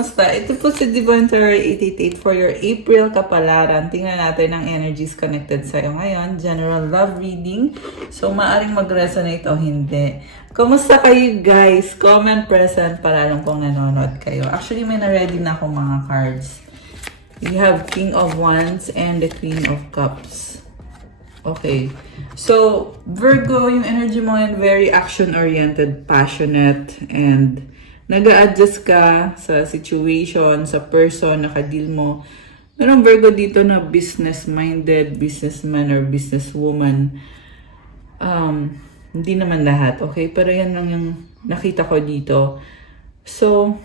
Kamusta? Ito po si Divine Tarot 888 for your April kapalaran. Tingnan natin ang energies connected sa'yo ngayon. General love reading. So, maaring mag-resonate o hindi. Kamusta kayo guys? Comment present para lang kung nanonood kayo. Actually, may na-ready na akong mga cards. We have King of Wands and the Queen of Cups. Okay. So, Virgo, yung energy mo ngayon very action-oriented, passionate, and nag-a-adjust ka sa situation, sa person na ka-deal mo. Merong Virgo dito na business-minded, businessman or businesswoman. Hindi naman lahat, okay? Pero yan lang yung nakita ko dito. So,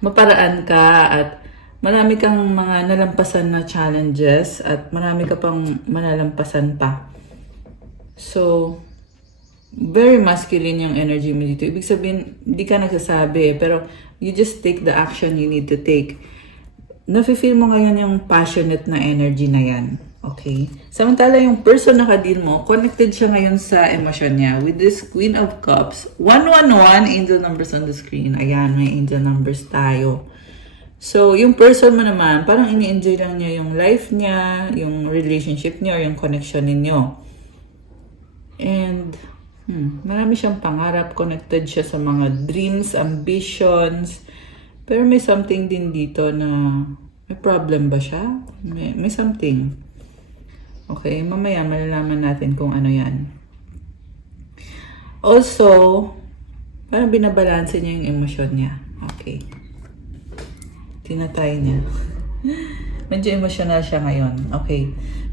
maparaan ka at marami kang mga nalampasan na challenges at marami ka pang malalampasan pa. So, very masculine yung energy mo dito. Ibig sabihin, hindi ka nagsasabi, pero you just take the action you need to take. Nafe-feel mo ngayon yung passionate na energy na yan. Okay? Samantala yung person na ka-deal mo, connected siya ngayon sa emosyon niya. With this Queen of Cups, 111 angel numbers on the screen. Ayan, may angel numbers tayo. So, yung person mo naman, parang ini-enjoy lang niya yung life niya, yung relationship niya, or yung connection ninyo. And marami siyang pangarap, connected siya sa mga dreams, ambitions. Pero may something din dito na may problem ba siya? May something. Okay, mamaya malalaman natin kung ano yan. Also, parang binabalanse niya yung emosyon niya. Okay. Tinatay niya. Medyo emotional siya ngayon. Okay.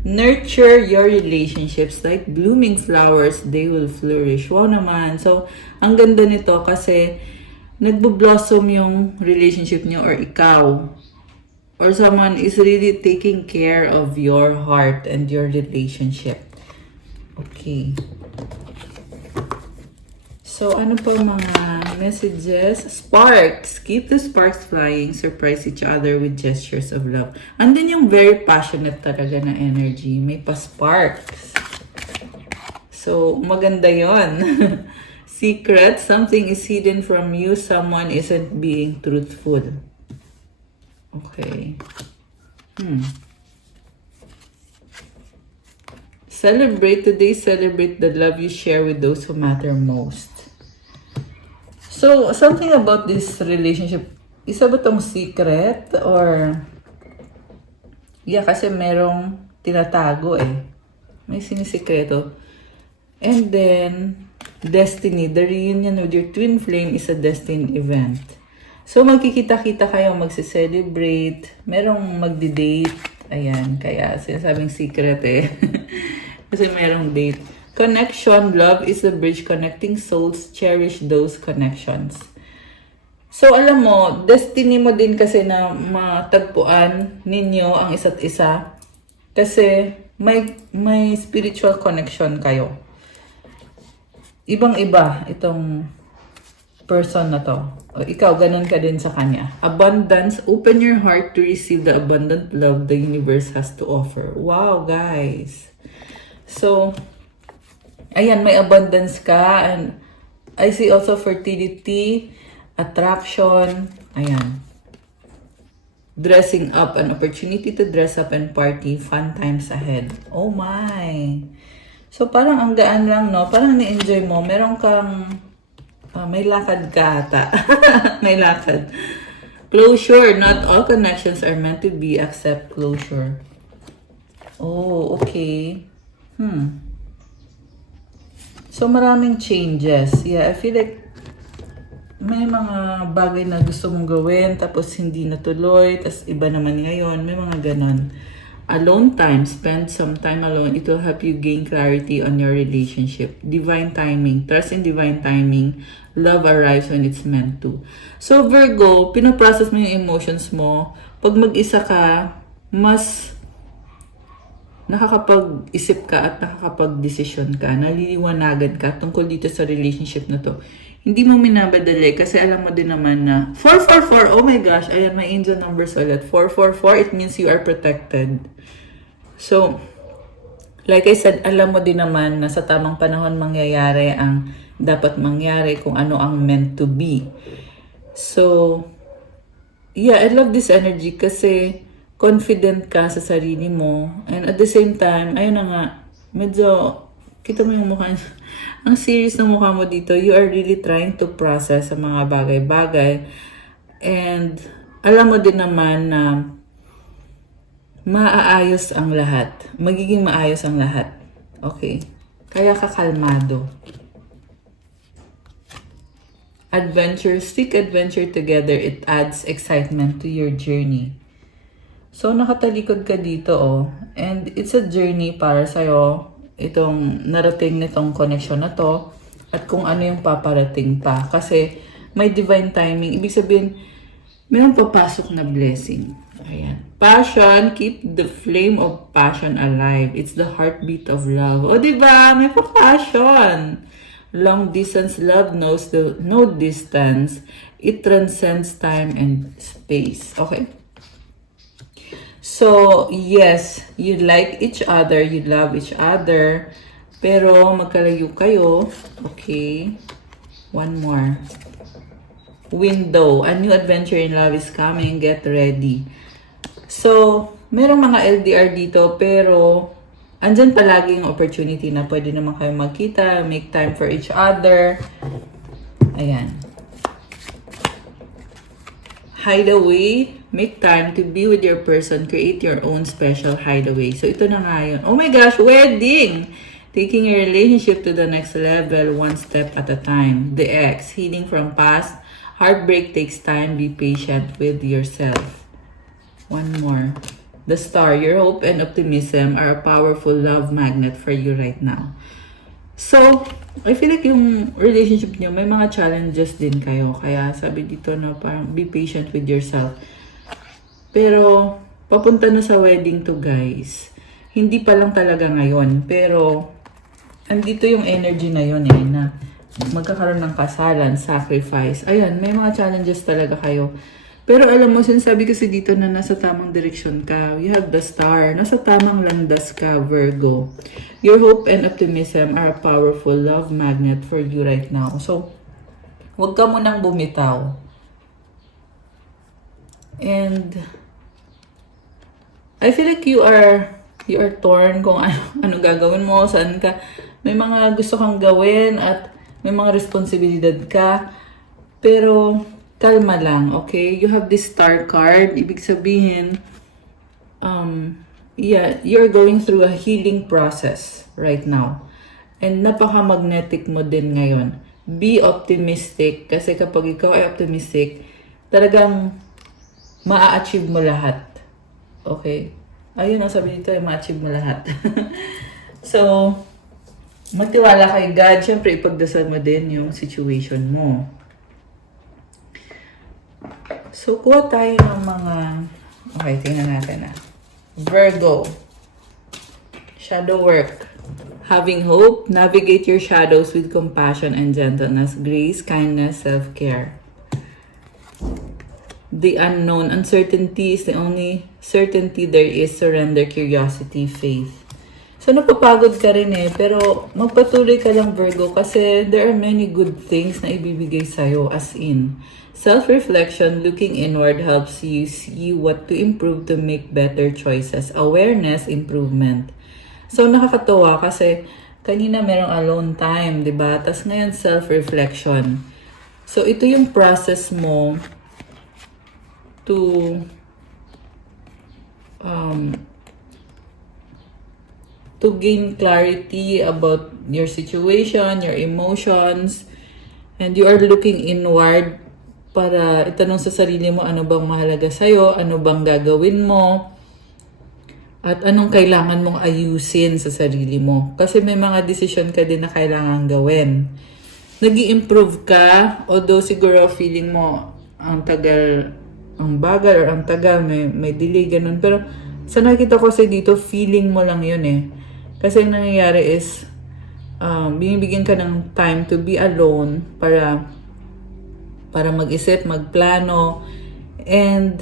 Nurture your relationships like blooming flowers, they will flourish. Wow naman. So, ang ganda nito kasi nagbo-blossom yung relationship niyo or ikaw. Or someone is really taking care of your heart and your relationship. Okay. So, ano pa mga messages? Sparks. Keep the sparks flying. Surprise each other with gestures of love. Andun yung very passionate talaga na energy. May pa-sparks. So, maganda yon. Secret. Something is hidden from you. Someone isn't being truthful. Okay. Celebrate today. Celebrate the love you share with those who matter most. So, something about this relationship, isa ba tong secret or yeah, kasi merong tinatago eh. May sinisikreto. And then, destiny, the reunion with your twin flame is a destined event. So, magkikita-kita kayo, magse-celebrate, merong magdi-date. Ayan, kaya sinasabing secret eh. Kasi merong date. Connection, love is a bridge connecting souls. Cherish those connections. So, alam mo, destiny mo din kasi na matagpuan ninyo ang isa't isa. Kasi may spiritual connection kayo. Ibang-iba itong person na to. O, ikaw, ganun ka din sa kanya. Abundance, open your heart to receive the abundant love the universe has to offer. Wow, guys. So, ayan, may abundance ka. And I see also fertility, attraction. Ayan. Dressing up, an opportunity to dress up and party. Fun times ahead. Oh my. So, parang ang gaan lang, no? Parang ni-enjoy mo. Meron kang, may lakad ka ata. May lakad. Closure. Not all connections are meant to be. Accept closure. Oh, okay. So, maraming changes. Yeah, I feel like may mga bagay na gusto mong gawin, tapos hindi natuloy, tapos iba naman ngayon. May mga ganon. Alone time. Spend some time alone. It will help you gain clarity on your relationship. Divine timing. Trust in divine timing. Love arrives when it's meant to. So, Virgo, pinoprocess mo yung emotions mo. Pag mag-isa ka, mas nakakapag-isip ka at nakakapag-desisyon ka, naliliwanagan ka tungkol dito sa relationship na to. Hindi mo minabadali kasi alam mo din naman na 444, oh my gosh, ayan, may angel numbers ulit. 444, it means you are protected. So, like I said, alam mo din naman na sa tamang panahon mangyayari ang dapat mangyari kung ano ang meant to be. So, yeah, I love this energy kasi confident ka sa sarili mo. And at the same time, ayun na nga, medyo, kita mo yung mukha, ang serious ng mukha mo dito. You are really trying to process sa mga bagay-bagay. And alam mo din naman na maaayos ang lahat. Magiging maayos ang lahat. Okay? Kaya ka kalmado. Adventure, seek adventure together. It adds excitement to your journey. So, nakatalikod ka dito, oh. And it's a journey para sa'yo. Itong narating nitong connection na to. At kung ano yung paparating pa. Kasi, may divine timing. Ibig sabihin, mayroong papasok na blessing. Ayan. Passion, keep the flame of passion alive. It's the heartbeat of love. O, diba? May pa-passion. Long distance love knows no distance. It transcends time and space. Okay? So, yes, you like each other, you love each other, pero magkalayo kayo. Okay? One more. Window. A new adventure in love is coming. Get ready. So, merong mga LDR dito, pero andyan palagi yung opportunity na pwede naman kayo magkita, make time for each other. Ayan. Hideaway. Make time to be with your person. Create your own special hideaway. So, ito na nga yun. Oh my gosh, wedding! Taking your relationship to the next level, one step at a time. The X. Healing from past. Heartbreak takes time. Be patient with yourself. One more. The Star. Your hope and optimism are a powerful love magnet for you right now. So, I feel like yung relationship niyo, may mga challenges din kayo. Kaya sabi dito na parang be patient with yourself. Pero, papunta na sa wedding to, guys. Hindi pa lang talaga ngayon. Pero, andito yung energy na yun eh, na magkakaroon ng kasalan, sacrifice. Ayan, may mga challenges talaga kayo. Pero alam mo, sinasabi kasi dito na nasa tamang direksyon ka. You have the Star. Nasa tamang landas ka, Virgo. Your hope and optimism are a powerful love magnet for you right now. So, huwag ka munang bumitaw. And, I feel like you are torn kung ano gagawin mo, saan ka. May mga gusto kang gawin at may mga responsibilidad ka. Pero, kalma lang, okay? You have this Star card. Ibig sabihin, yeah, you're going through a healing process right now. And napaka-magnetic mo din ngayon. Be optimistic. Kasi kapag ikaw ay optimistic, talagang maa-achieve mo lahat. Okay? Ayun ang sabi dito, ma-achieve mo lahat. So, magtiwala kay God. Siyempre, ipagdasal mo din yung situation mo. So, kuha tayo ng mga... Okay, tingnan natin na. Virgo. Shadow work. Having hope, navigate your shadows with compassion and gentleness, grace, kindness, self-care. The unknown. Uncertainty is the only certainty there is. Surrender, curiosity, faith. So, napapagod ka rin eh. Pero, magpatuloy ka lang, Virgo, kasi there are many good things na ibibigay sa'yo, as in. Self-reflection, looking inward, helps you see what to improve to make better choices. Awareness, improvement. So, nakakatawa kasi kanina merong alone time, di ba? Tapos ngayon, self-reflection. So, ito yung process mo to gain clarity about your situation, your emotions, and you are looking inward para itanong sa sarili mo ano bang mahalaga sa'yo, ano bang gagawin mo, at anong kailangan mong ayusin sa sarili mo. Kasi may mga decision ka din na kailangan gawin. Nag-i-improve ka, although siguro feeling mo ang tagal, ang bagal or ang tagal, may delay, ganun. Pero sa nakita ko kasi dito, feeling mo lang yun eh. Kasi ang nangyayari is, binibigyan ka ng time to be alone para mag-isip, magplano, and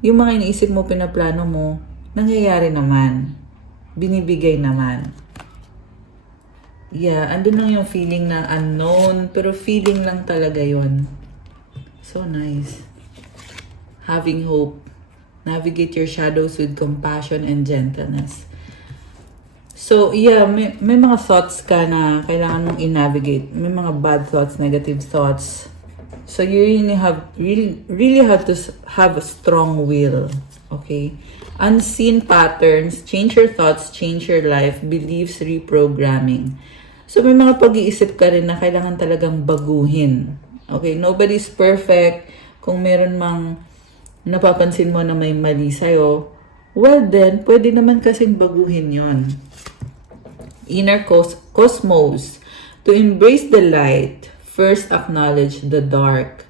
yung mga iniisip mo, pinaplano mo, nangyayari naman. Binibigay naman. Yeah, andun lang yung feeling na unknown, pero feeling lang talaga yon. So nice. having hope. Navigate your shadows with compassion and gentleness. So, yeah, may mga thoughts ka na kailangan mong i-navigate. May mga bad thoughts, negative thoughts. So, you really have to have a strong will. Okay? Unseen patterns, change your thoughts, change your life, beliefs, reprogramming. So, may mga pag-iisip ka rin na kailangan talagang baguhin. Okay? Nobody's perfect. Kung meron mang napapansin mo na may mali sa'yo, well then, pwede naman kasing baguhin yon. Inner cosmos. To embrace the light, first acknowledge the dark.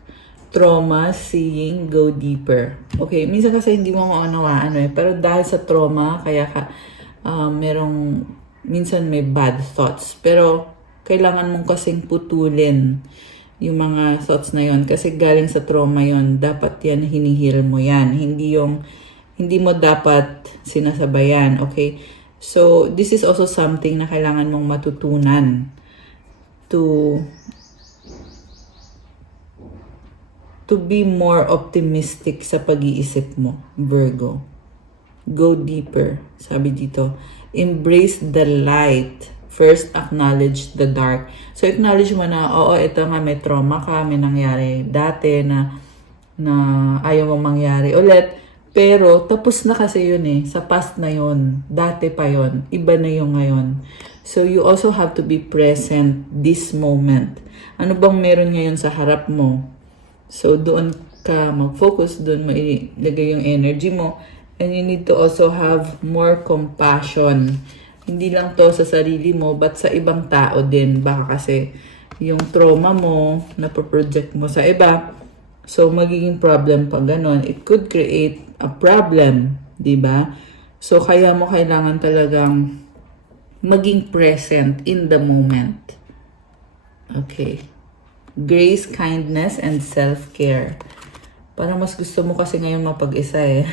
Trauma, seeing, go deeper. Okay, minsan kasi hindi mo maunawaan pero dahil sa trauma, kaya ka minsan may bad thoughts. Pero kailangan mong kasing putulin yung mga thoughts na yon kasi galing sa trauma yon. Dapat yan, hinihil mo yan. Hindi mo dapat sinasabayan. Okay? So, this is also something na kailangan mong matutunan to be more optimistic sa pag-iisip mo, Virgo. Go deeper, sabi dito. Embrace the light. First, acknowledge the dark. So, acknowledge mo na, oo, ito nga, may trauma ka, may nangyari dati na ayaw mong mangyari ulit. Pero, tapos na kasi yun sa past na yun. Dati pa yun. Iba na yung ngayon. So, you also have to be present this moment. Ano bang meron ngayon sa harap mo? So, doon ka mag-focus, doon mo ilagay yung energy mo. And you need to also have more compassion. Hindi lang to sa sarili mo, but sa ibang tao din. Baka kasi yung trauma mo, napoproject mo sa iba. So, magiging problem pag ganon. It could create a problem, di ba? So, kaya mo kailangan talagang maging present in the moment. Okay. Grace, kindness, and self-care. Parang mas gusto mo kasi ngayon mapag-isa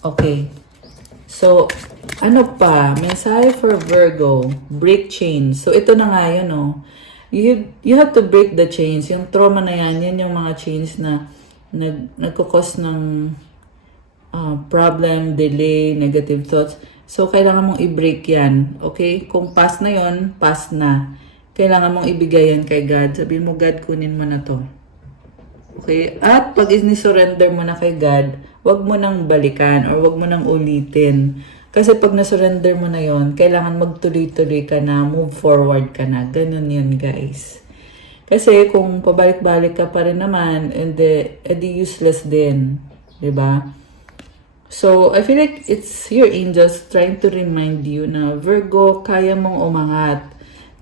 Okay. So, ano pa? Mensahe for Virgo. Break chains. So, ito na nga yun, You have to break the chains. Yung trauma na yan yung mga chains na nagkukos ng problem, delay, negative thoughts. So, kailangan mong i-break yan. Okay? Kung past na yon, past na. Kailangan mong ibigay yan kay God. Sabihin mo, God, kunin mo na to. Okay? At pag surrender mo na kay God, wag mo nang balikan or wag mo nang ulitin. Kasi pag na-surrender mo na yon, kailangan magtuloy-tuloy ka na, move forward ka na. Ganun yun, guys. Kasi kung pabalik-balik ka pa rin naman, edi useless din. Diba? So, I feel like it's your angels trying to remind you na, Virgo, kaya mong umangat.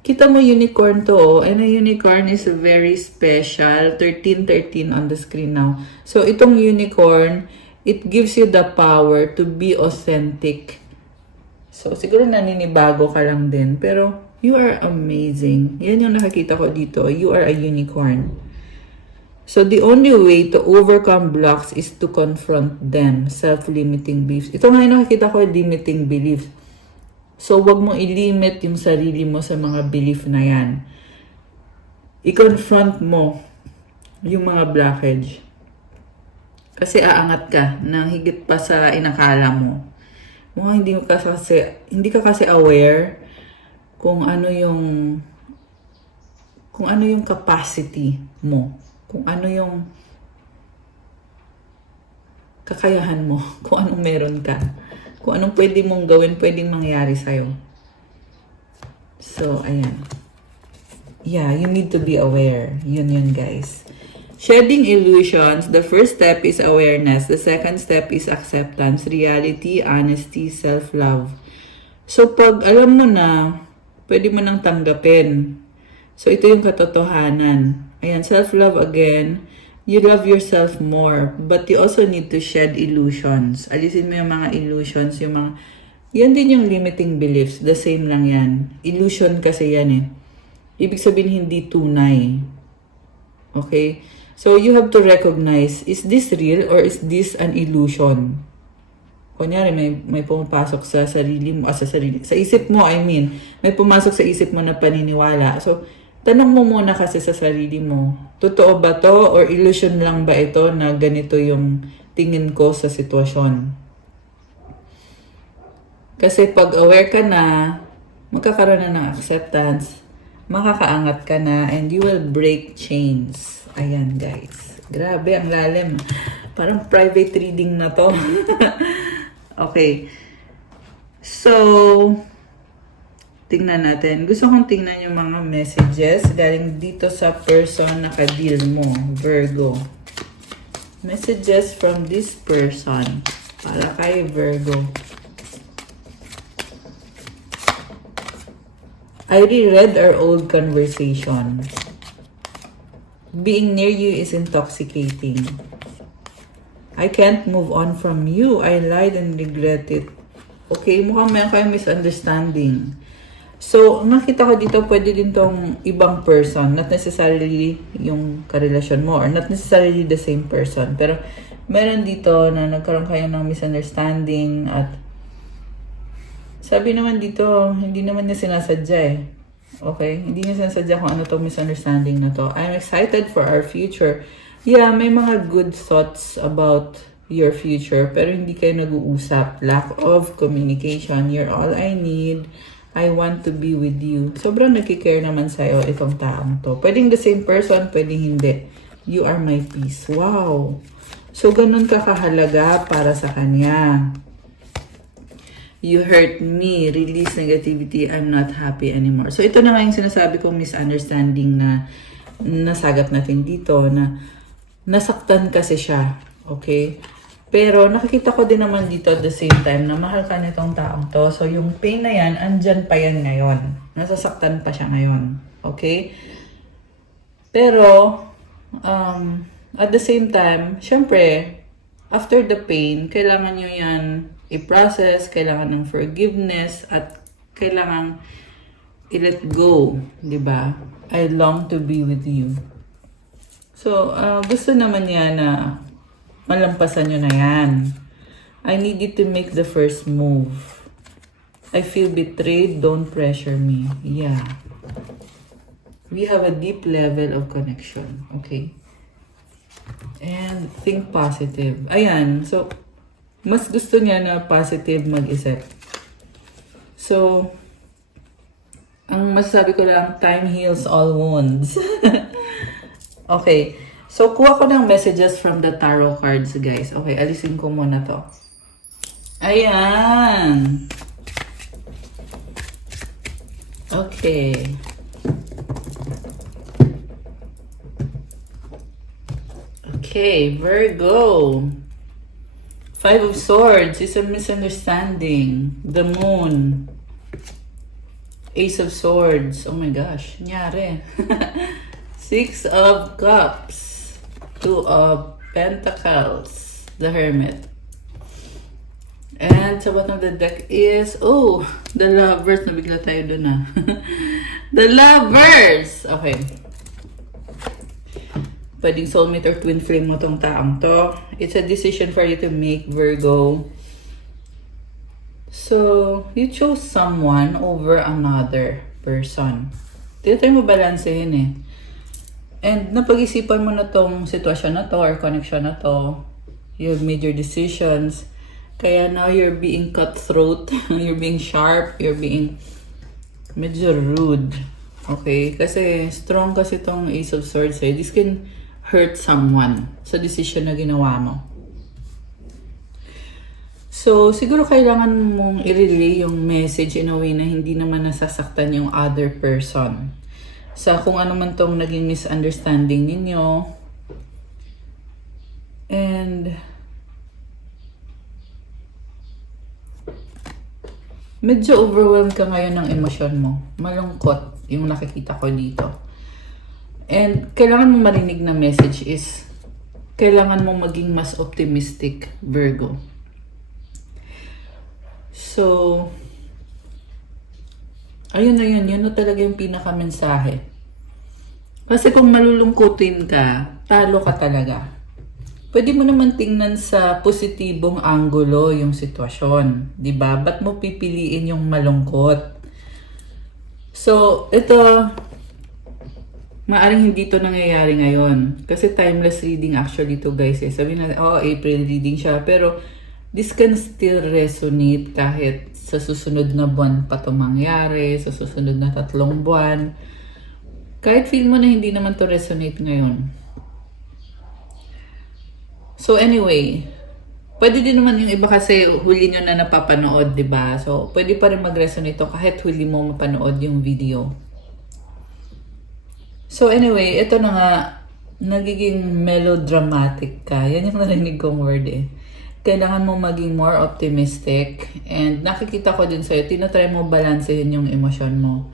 Kita mo unicorn to, and a unicorn is very special. 1313 on the screen now. So, itong unicorn, it gives you the power to be authentic. So, siguro naninibago ka lang din. Pero, you are amazing. Yan yung nakakita ko dito. You are a unicorn. So, the only way to overcome blocks is to confront them. Self-limiting beliefs. Ito nga yung nakakita ko, limiting beliefs. So, wag mong i-limit yung sarili mo sa mga belief na yan. I-confront mo yung mga blockage. Kasi aangat ka nang higit pa sa inakala mo. Mukhang hindi ka kasi aware kung ano yung capacity mo. Kung ano yung kakayahan mo. Kung anong meron ka. Kung anong pwede mong gawin, pwedeng mangyari sa'yo. So, ayan. Yeah, you need to be aware. Yun, guys. Shedding illusions, the first step is awareness. The second step is acceptance, reality, honesty, self-love. So, pag alam mo na, pwede mo nang tanggapin. So, ito yung katotohanan. Ayan, self-love again. You love yourself more, but you also need to shed illusions. Alisin mo yung mga illusions, yan din yung limiting beliefs. The same lang yan. Illusion kasi yan Ibig sabihin, hindi tunay. Okay? So, you have to recognize, is this real or is this an illusion? Kunyari, may pumapasok sa sarili mo, sa isip mo, may pumasok sa isip mo na paniniwala. So, tanong mo muna kasi sa sarili mo, totoo ba to or illusion lang ba ito na ganito yung tingin ko sa sitwasyon? Kasi pag aware ka na, magkakaroon na ng acceptance, makakaangat ka na, and you will break chains. Ayan guys. Grabe, ang lalim. Parang private reading na to. Okay. So, tingnan natin. Gusto kong tingnan yung mga messages galing dito sa person na ka-deal mo, Virgo. Messages from this person para kay Virgo. I reread our old conversation. Being near you is intoxicating. I can't move on from you. I lied and regret it. Okay, mukhang may kayong misunderstanding. So, nakita ko dito, pwede din tong ibang person. Not necessarily yung karelasyon mo or not necessarily the same person. Pero, meron dito na nagkaroon kayo ng misunderstanding at sabi naman dito, hindi naman niya sinasadya eh. Okay? Hindi niya sinasadya kung ano tong misunderstanding na to. I'm excited for our future. Yeah, may mga good thoughts about your future, pero hindi kayo nag-uusap. Lack of communication. You're all I need. I want to be with you. Sobrang nagkikare naman sa'yo itong taong to. Pwedeng the same person, pwedeng hindi. You are my peace. Wow! So, ganun ka kahalaga para sa kanya. You hurt me. Release negativity. I'm not happy anymore. So, ito na nga yung sinasabi kong misunderstanding na nasagap natin dito na nasaktan kasi siya. Okay? Pero nakikita ko din naman dito at the same time na mahal ka nitong taong to. So, yung pain na yan, andyan pa yan ngayon. Nasasaktan pa siya ngayon. Okay? Pero, at the same time, syempre, after the pain, kailangan nyo yan i-process, kailangan ng forgiveness, at kailangan i-let go, di ba? I long to be with you. So, gusto naman niya na malampasan nyo na yan. I need you to make the first move. I feel betrayed, don't pressure me. Yeah. We have a deep level of connection. Okay? And think positive. Ayan, so, mas gusto niya na positive mag-isip. So, ang masasabi ko lang, time heals all wounds. Okay. So, kuha ko ng messages from the tarot cards, guys. Okay, alisin ko muna to. Ayan. Okay. Okay, Virgo. Five of Swords is a misunderstanding. The Moon. Ace of Swords. Oh my gosh. Nyari. Six of Cups. Two of Pentacles. The Hermit. And sa bottom of the deck is, oh, the Lovers. Nabigla tayo dun ah. The Lovers. Okay. Pwedeng soulmate or twin flame mo tong taong to. It's a decision for you to make, Virgo. So, you chose someone over another person. Dito tayo mabalansehin eh. And napag-isipan mo na tong sitwasyon na to or connection na to. You've made your decisions. Kaya now you're being cutthroat. You're being sharp. You're being medyo rude. Okay? Kasi strong kasi tong Ace of Swords eh. This can hurt someone sa decision na ginawa mo. So, siguro kailangan mong i-relay yung message in a way na hindi naman nasasaktan yung other person. Sa kung ano man tong naging misunderstanding ninyo. And medyo overwhelmed ka ngayon ng emosyon mo. Malungkot yung nakikita ko dito. And kailangan mong marinig na message is kailangan mong maging mas optimistic, Virgo. So, ayun na yun. Yun na talaga yung pinaka-mensahe. Kasi kung malulungkutin ka, talo ka talaga. Pwede mo naman tingnan sa positibong anggulo yung sitwasyon. Diba? Ba't mo pipiliin yung malungkot? So, ito, maaring hindi to nangyayari ngayon. Kasi timeless reading actually to guys eh. Sabi natin, oh, April reading siya. Pero this can still resonate kahit sa susunod na buwan pa to mangyari, sa susunod na 3 buwan. Kahit feel mo na hindi naman to resonate ngayon. So anyway, pwede din naman yung iba kasi huli nyo na napapanood, diba? So pwede pa rin mag-resonate to kahit huli mo mapanood yung video. So anyway, ito na nga, nagiging melodramatic ka. Yan yung narinig kong word eh. Kailangan mo maging more optimistic. And nakikita ko din sa'yo, tinatry mo balansehin yung emosyon mo.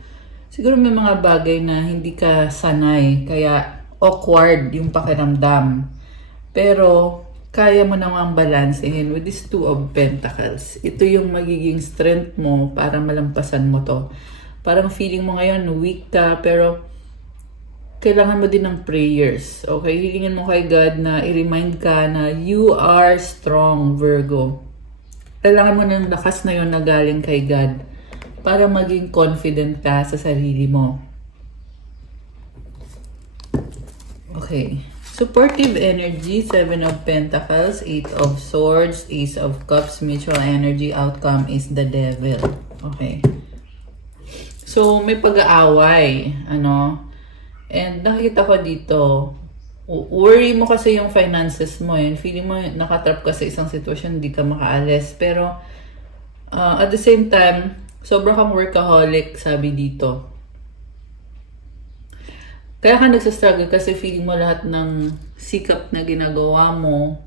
Siguro may mga bagay na hindi ka sanay, kaya awkward yung pakiramdam. Pero kaya mo namang balansehin with this 2 of Pentacles. Ito yung magiging strength mo para malampasan mo to. Parang feeling mo ngayon weak ka, pero kailangan mo din ng prayers. Okay? Hilingin mo kay God na i-remind ka na you are strong, Virgo. Kailangan mo ng lakas na yun na galing kay God para maging confident ka sa sarili mo. Okay. Supportive energy, 7 of Pentacles, 8 of Swords, Ace of Cups, mutual energy, outcome is the Devil. Okay. So, may pag-aaway, and nakikita ko dito, worry mo kasi yung finances mo, and feeling mo nakatrap ka sa isang sitwasyon, hindi ka makaalis. Pero, at the same time, sobra kang workaholic, sabi dito. Kaya ka nagsastruggle kasi feeling mo lahat ng sikap na ginagawa mo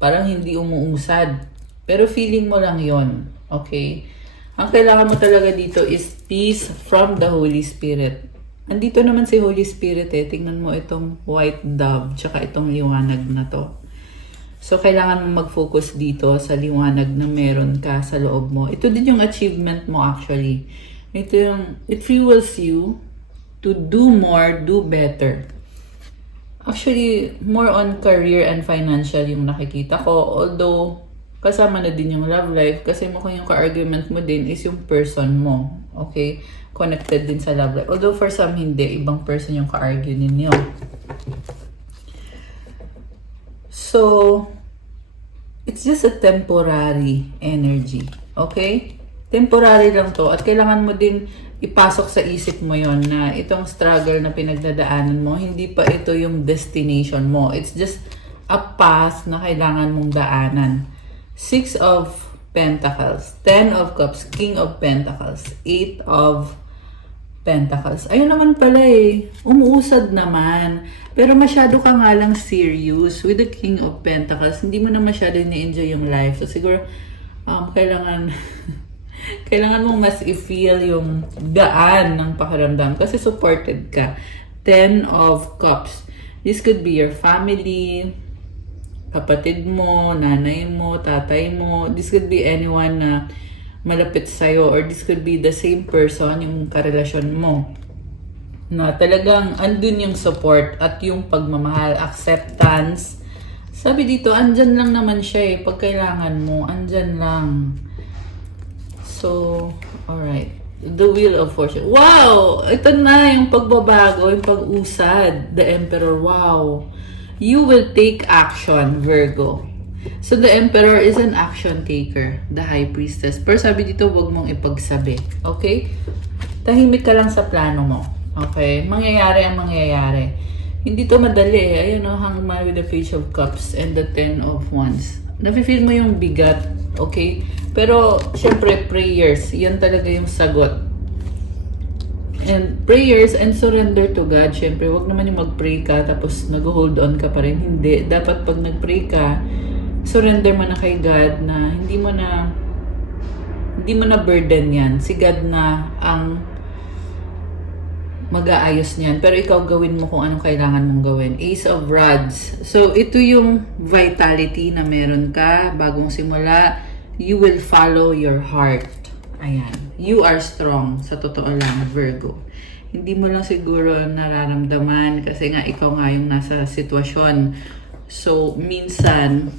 parang hindi umuusad. Pero feeling mo lang yon, okay? Ang kailangan mo talaga dito is peace from the Holy Spirit. Andito naman si Holy Spirit eh. Tingnan mo itong white dove tsaka itong liwanag na to. So, kailangan mo mag-focus dito sa liwanag na meron ka sa loob mo. Ito din yung achievement mo actually. Ito yung, it fuels you to do more, do better. Actually, more on career and financial yung nakikita ko. Although, kasama na din yung love life kasi mukhang yung ka-argument mo din is yung person mo. Okay? Connected din sa love life. Although for some hindi, ibang person yung ka-argue ninyo. So, it's just a temporary energy. Okay? Temporary lang to. At kailangan mo din ipasok sa isip mo yon na itong struggle na pinagdadaanan mo, hindi pa ito yung destination mo. It's just a path na kailangan mong daanan. 6 of Pentacles, 10 of Cups, King of Pentacles, 8 of Pentacles. Ayun naman pala eh, umuusad naman. Pero masyado ka nga lang serious with the King of Pentacles. Hindi mo na masyado ni-enjoy yung life. So siguro, kailangan kailangan mong mas i-feel yung gaan ng pakiramdam kasi supported ka. 10 of Cups. This could be your family, kapatid mo, nanay mo, tatay mo. This could be anyone na malapit sa'yo, or this could be the same person, yung karelasyon mo. Na talagang andun yung support at yung pagmamahal, acceptance. Sabi dito, andyan lang naman siya eh. Pag kailangan mo, andyan lang. So, alright. The Wheel of Fortune. Wow! Ito na yung pagbabago, yung pag-usad. The Emperor. Wow! You will take action, Virgo. So, the Emperor is an action taker. The High Priestess. Pero sabi dito, wag mong ipagsabi. Okay? Tahimik ka lang sa plano mo. Okay? Mangyayari ang mangyayari. Hindi to madali eh. Ayun o, hangman with the Page of Cups and the 10 of Wands. Nafe-feel mo yung bigat. Okay? Pero, syempre, prayers. Yan talaga yung sagot. And prayers and surrender to God. Syempre, wag naman yung mag-pray ka tapos nag-hold on ka pa rin. Hindi. Dapat pag nag-pray ka, surrender mo na kay God na hindi mo na burden yan. Si God na ang mag-aayos niyan. Pero ikaw gawin mo kung anong kailangan mong gawin. Ace of Rods. So, ito yung vitality na meron ka bagong simula. You will follow your heart. Ayan. You are strong. Sa totoo lang, Virgo. Hindi mo lang siguro nararamdaman kasi nga ikaw nga yung nasa sitwasyon. So, minsan,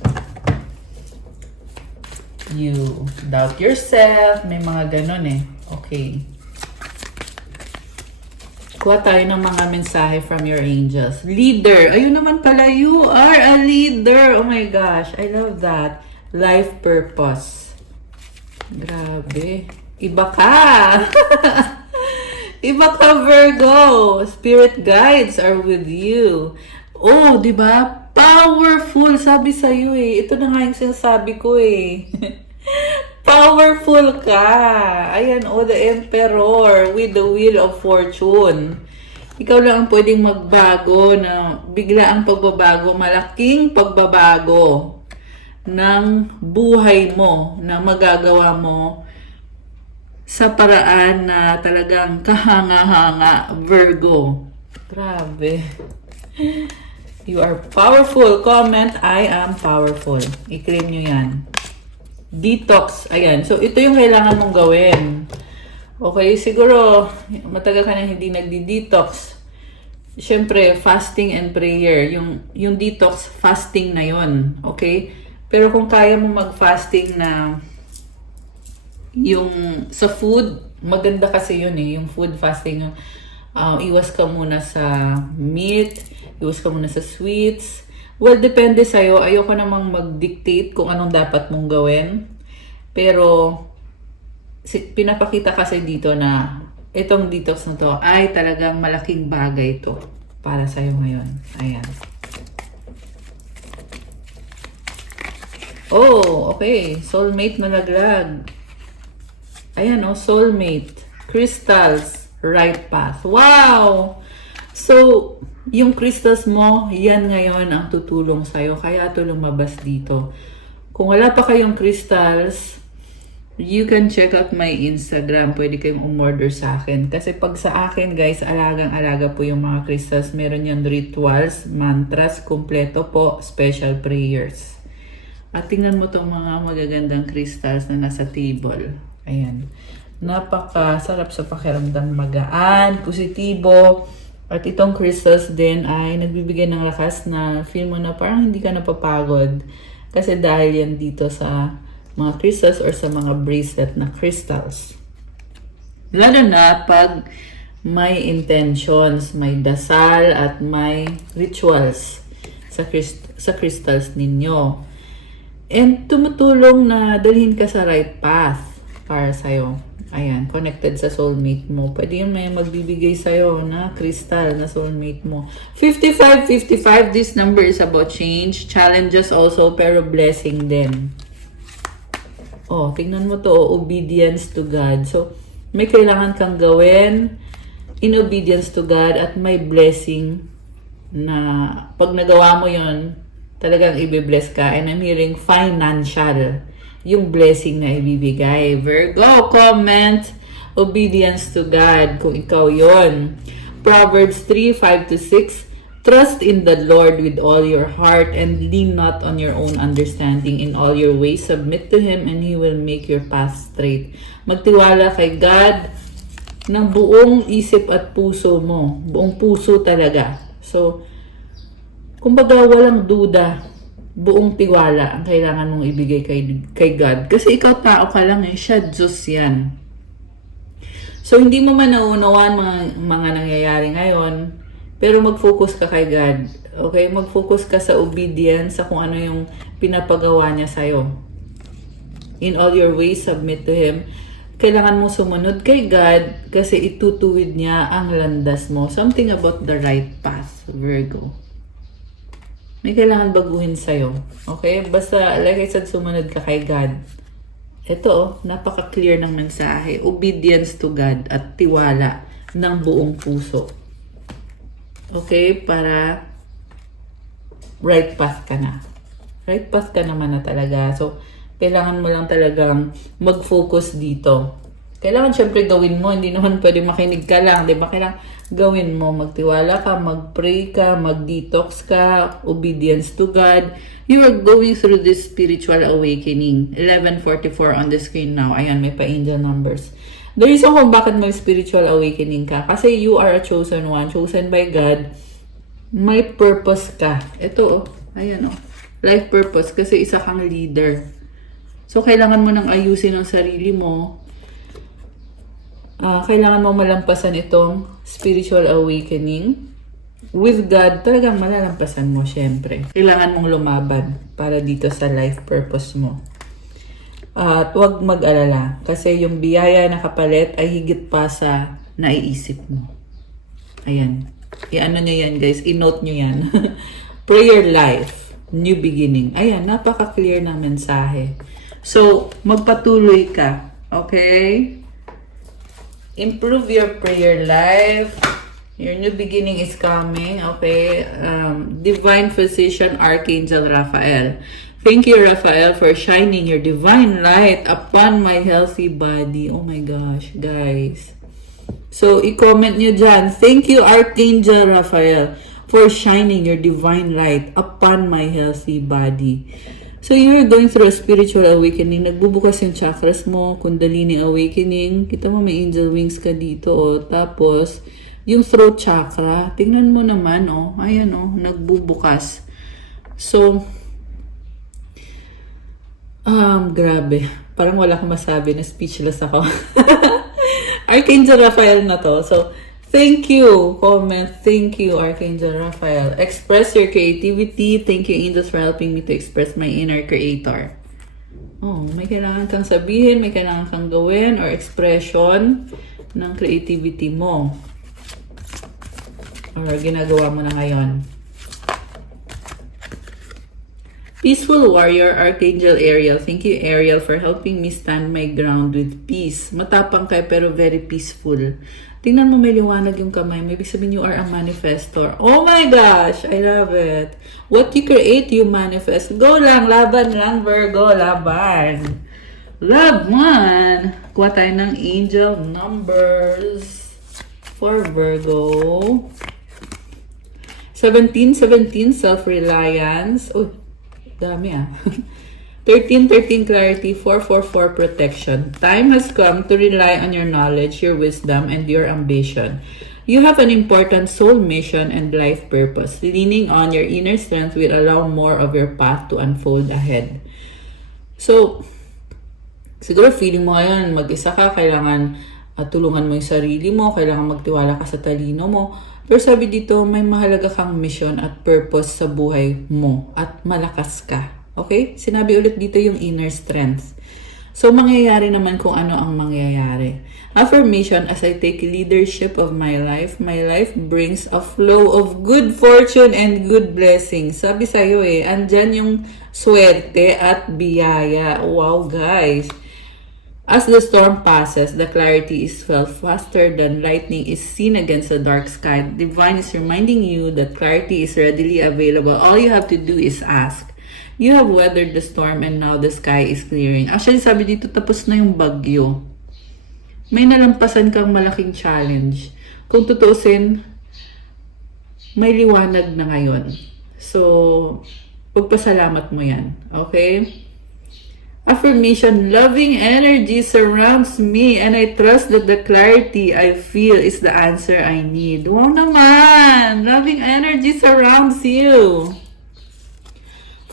you doubt yourself. May mga ganon eh. Okay. Kuha tayo ng mga mensahe from your angels. Leader. Ayun naman pala, you are a leader. Oh my gosh, I love that. Life purpose. Grabe. Iba ka. Iba ka, Virgo. Spirit guides are with you. Oh, di ba? Powerful. Sabi sa'yo eh. Ito na nga yung sinasabi ko eh. Powerful ka. Ayan, oh, the Emperor with the Wheel of Fortune. Ikaw lang ang pwedeng magbago na bigla ang pagbabago, malaking pagbabago ng buhay mo na magagawa mo sa paraan na talagang kahanga-hanga, Virgo. Grabe. You are powerful. Comment, I am powerful. I-claim nyo yan. Detox. Ayan. So, ito yung kailangan mong gawin. Okay, siguro, matagal ka na hindi nagdi-detox. Siyempre, fasting and prayer. Yung detox, fasting na yon. Okay? Pero kung kaya mo mag-fasting na yung sa food, maganda kasi yun eh. Yung food fasting, iwas ka muna sa meat, iwas ka muna sa sweets. Well, depende sa'yo. Ayoko namang mag-dictate kung anong dapat mong gawin. Pero, pinapakita kasi dito na itong detox na to ay talagang malaking bagay to para sa'yo ngayon. Ayan. Oh, okay. Soulmate na laglag. Ayan, oh, soulmate. Crystals. Right path. Wow! So, yung crystals mo, yan ngayon ang tutulong sa'yo. Kaya ito lumabas dito. Kung wala pa kayong crystals, you can check out my Instagram. Pwede kayong umorder sa akin. Kasi pag sa akin, guys, alagang-alaga po yung mga crystals. Meron yan rituals, mantras, kumpleto po, special prayers. At tingnan mo itong mga magagandang crystals na nasa table. Ayan. Napakasarap sa pakiramdam, magaan, positibo. At itong crystals din ay nagbibigay ng lakas na feel mo na parang hindi ka napapagod. Kasi dahil yan dito sa mga crystals or sa mga bracelet na crystals. Lalo na pag may intentions, may dasal at may rituals sa crystals ninyo. And tumutulong na dalhin ka sa right path para sa'yo. Ayan, connected sa soulmate mo. Pwede yun may magbibigay sa'yo na crystal na soulmate mo. 55-55, this number is about change, challenges also, pero blessing din. Oh, tingnan mo to, obedience to God. So, may kailangan kang gawin in obedience to God at may blessing na pag nagawa mo yon talagang i-bless ka. And I'm hearing financial. Yung blessing na ibibigay. Virgo, comment obedience to God kung ikaw yon. Proverbs 3:5-6, trust in the Lord with all your heart and lean not on your own understanding. In all your ways, submit to Him and He will make your path straight. Magtiwala kay God ng buong isip at puso mo. Buong puso talaga. So, kumbaga walang duda, buong tiwala ang kailangan mong ibigay kay God. Kasi ikaw tao ka lang eh, siya Diyos yan. So, hindi mo man nauunawaan mga nangyayari ngayon, pero mag-focus ka kay God. Okay? Mag-focus ka sa obedience, sa kung ano yung pinapagawa niya sa'yo. In all your ways, submit to Him. Kailangan mo sumunod kay God kasi itutuwid niya ang landas mo. Something about the right path, Virgo. May kailangan baguhin sa'yo. Okay? Basta, like I said, sumunod ka kay God. Ito, napaka-clear ng mensahe. Obedience to God at tiwala ng buong puso. Okay? Para right path ka na. Right path ka naman na talaga. So, kailangan mo lang talagang mag-focus dito. Kailangan syempre gawin mo. Hindi naman pwede makinig ka lang. Diba? Kailangan gawin mo. Magtiwala ka, mag-pray ka, mag-detox ka, obedience to God. You are going through this spiritual awakening. 11:44 on the screen now. Ayan, may pa-angel numbers. The reason kung bakit may spiritual awakening ka, kasi you are a chosen one, chosen by God. May purpose ka. Ito, oh. Ayan, oh. Life purpose, kasi isa kang leader. So, kailangan mo nang ayusin ang sarili mo. Kailangan mo malampasan itong spiritual awakening. With God, talagang malalampasan mo, syempre. Kailangan mong lumaban para dito sa life purpose mo. At huwag mag-alala kasi yung biyaya na kapalit ay higit pa sa naiisip mo. Ayan. I-ano nyo yan, guys. I-note nyo yan. Prayer life. New beginning. Ayan, napaka-clear ng mensahe. So, magpatuloy ka. Okay? Improve your prayer life. Your new beginning is coming. Okay? Divine Physician Archangel Raphael. Thank you, Raphael, for shining your divine light upon my healthy body. Oh my gosh, guys. So, i-comment nyo dyan. Thank you, Archangel Raphael, for shining your divine light upon my healthy body. So, you're going through a spiritual awakening. Nagbubukas yung chakras mo, Kundalini awakening. Kita mo, may angel wings ka dito. Oh. Tapos, yung throat chakra, tingnan mo naman, oh. Ayan, oh, nagbubukas. So, grabe. Parang wala akong masabi, na speechless ako. Archangel Raphael na to. So, thank you. Comment. Thank you, Archangel Raphael. Express your creativity. Thank you, angels, for helping me to express my inner creator. Oh, may kailangan kang sabihin, may kailangan kang gawin, or expression ng creativity mo. Or ginagawa mo na ngayon. Peaceful Warrior, Archangel Ariel. Thank you, Ariel, for helping me stand my ground with peace. Matapang kayo pero very peaceful. Tingnan mo, may liwanag yung kamay. Maybe sabihin you are a manifestor. Oh my gosh! I love it. What you create, you manifest. Go lang, laban lang, Virgo, laban. Laban! Kuha tayo ng angel numbers for Virgo. 17, self-reliance. Oh, dami 13, clarity. 4, protection. Time has come to rely on your knowledge, your wisdom, and your ambition. You have an important soul mission and life purpose. Leaning on your inner strength will allow more of your path to unfold ahead. So, siguro feeling mo ngayon, mag-isa ka, kailangan tulungan mo yung sarili mo, kailangan magtiwala ka sa talino mo. Pero sabi dito, may mahalaga kang mission at purpose sa buhay mo at malakas ka. Okay? Sinabi ulit dito yung inner strength. So, mangyayari naman kung ano ang mangyayari. Affirmation, as I take leadership of my life brings a flow of good fortune and good blessings. Sabi sa'yo andyan yung swerte at biyaya. Wow, guys! As the storm passes, the clarity is felt faster than lightning is seen against the dark sky. Divine is reminding you that clarity is readily available. All you have to do is ask. You have weathered the storm and now the sky is clearing. Actually, sabi dito, tapos na yung bagyo. May nalampasan kang malaking challenge. Kung tutuusin, may liwanag na ngayon. So, pagpasalamat mo yan. Okay? Affirmation, loving energy surrounds me and I trust that the clarity I feel is the answer I need. Wow naman! Loving energy surrounds you.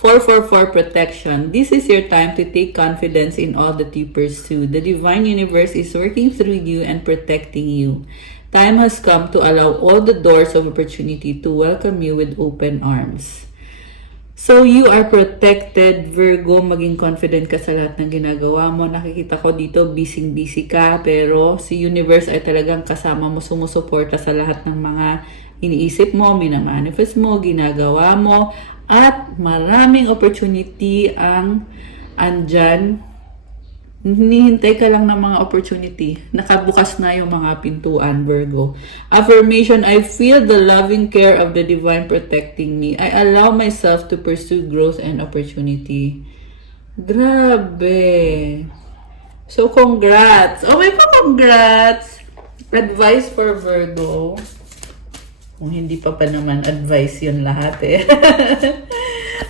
4, protection. This is your time to take confidence in all that you pursue. The divine universe is working through you and protecting you. Time has come to allow all the doors of opportunity to welcome you with open arms. So, you are protected, Virgo. Maging confident ka sa lahat ng ginagawa mo. Nakikita ko dito, busy ka. Pero si universe ay talagang kasama mo, sumusuporta sa lahat ng mga iniisip mo, minamanifest mo, ginagawa mo. At maraming opportunity ang andyan. Hinihintay ka lang ng mga opportunity. Nakabukas na yung mga pintuan, Virgo. Affirmation, I feel the loving care of the divine protecting me. I allow myself to pursue growth and opportunity. Grabe. So, congrats. Oh, may pa-congrats. Advice for Virgo. Kung hindi pa naman, advice yun lahat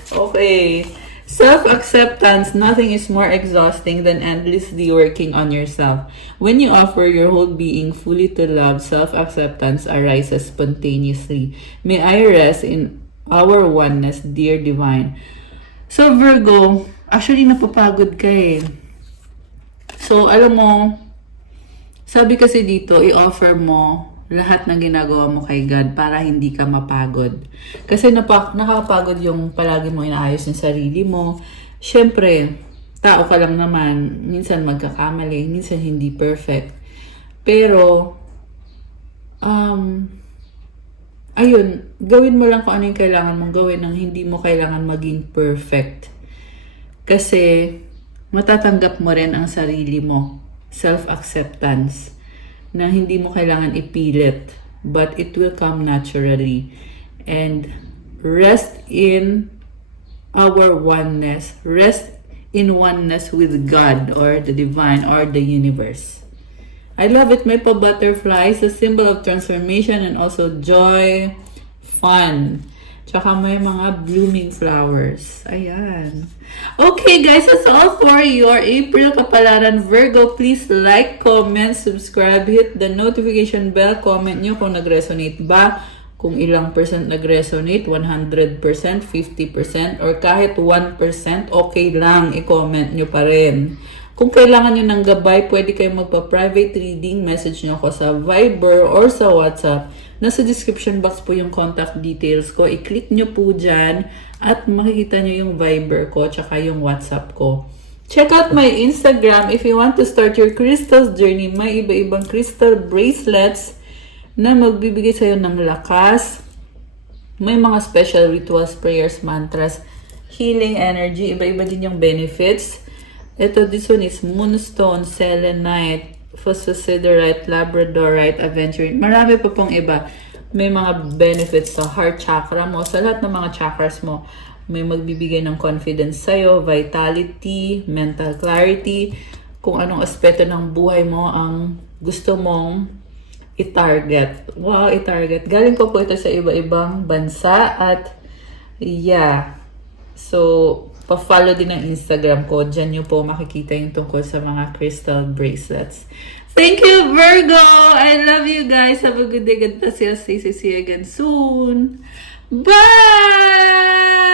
Okay. Self-acceptance, nothing is more exhausting than endlessly working on yourself. When you offer your whole being fully to love, self-acceptance arises spontaneously. May I rest in our oneness, dear divine. So Virgo, actually napapagod ka So alam mo, Sabi kasi dito, i-offer mo lahat ng ginagawa mo kay God para hindi ka mapagod. Kasi nakakapagod yung palagi mo inaayos yung sarili mo. Siyempre, tao ka lang naman. Minsan magkakamali, minsan hindi perfect. Pero, ayun, gawin mo lang kung ano yung kailangan mong gawin nang hindi mo kailangan maging perfect. Kasi, matatanggap mo rin ang sarili mo. Self-acceptance. Na hindi mo kailangan ipilit. But it will come naturally. And rest in our oneness. Rest in oneness with God or the divine or the universe. I love it. May pa-butterflies, a symbol of transformation and also joy, fun. Tsaka may mga blooming flowers. Ayan. Okay guys, that's all for your April Kapalaran Virgo. Please like, comment, subscribe, hit the notification bell. Comment nyo kung nag-resonate ba. Kung ilang percent nag-resonate, 100%, 50%, or kahit 1%, okay lang, i-comment nyo pa rin. Kung kailangan nyo ng gabay, pwede kayo magpa-private reading. Message nyo ako sa Viber or sa WhatsApp. Nasa description box po yung contact details ko. I-click nyo po dyan at makikita nyo yung Viber ko tsaka yung WhatsApp ko. Check out my Instagram if you want to start your crystals journey. May iba-ibang crystal bracelets na magbibigay sa'yo ng lakas. May mga special rituals, prayers, mantras, healing energy. Iba-iba din yung benefits. Ito, this one is Moonstone, Selenite, Phosphosiderite, Labradorite, Aventurine. Marami pa pong iba. May mga benefits sa heart chakra mo. Sa lahat ng mga chakras mo, may magbibigay ng confidence sa'yo, vitality, mental clarity, kung anong aspeto ng buhay mo ang gusto mong i-target. Wow, i-target. Galing ko po ito sa iba-ibang bansa at yeah. So, pa-follow din ang Instagram ko. Diyan nyo po makikita yung tungkol sa mga crystal bracelets. Thank you, Virgo! I love you guys. Have a good day. God bless you. See you again soon. Bye!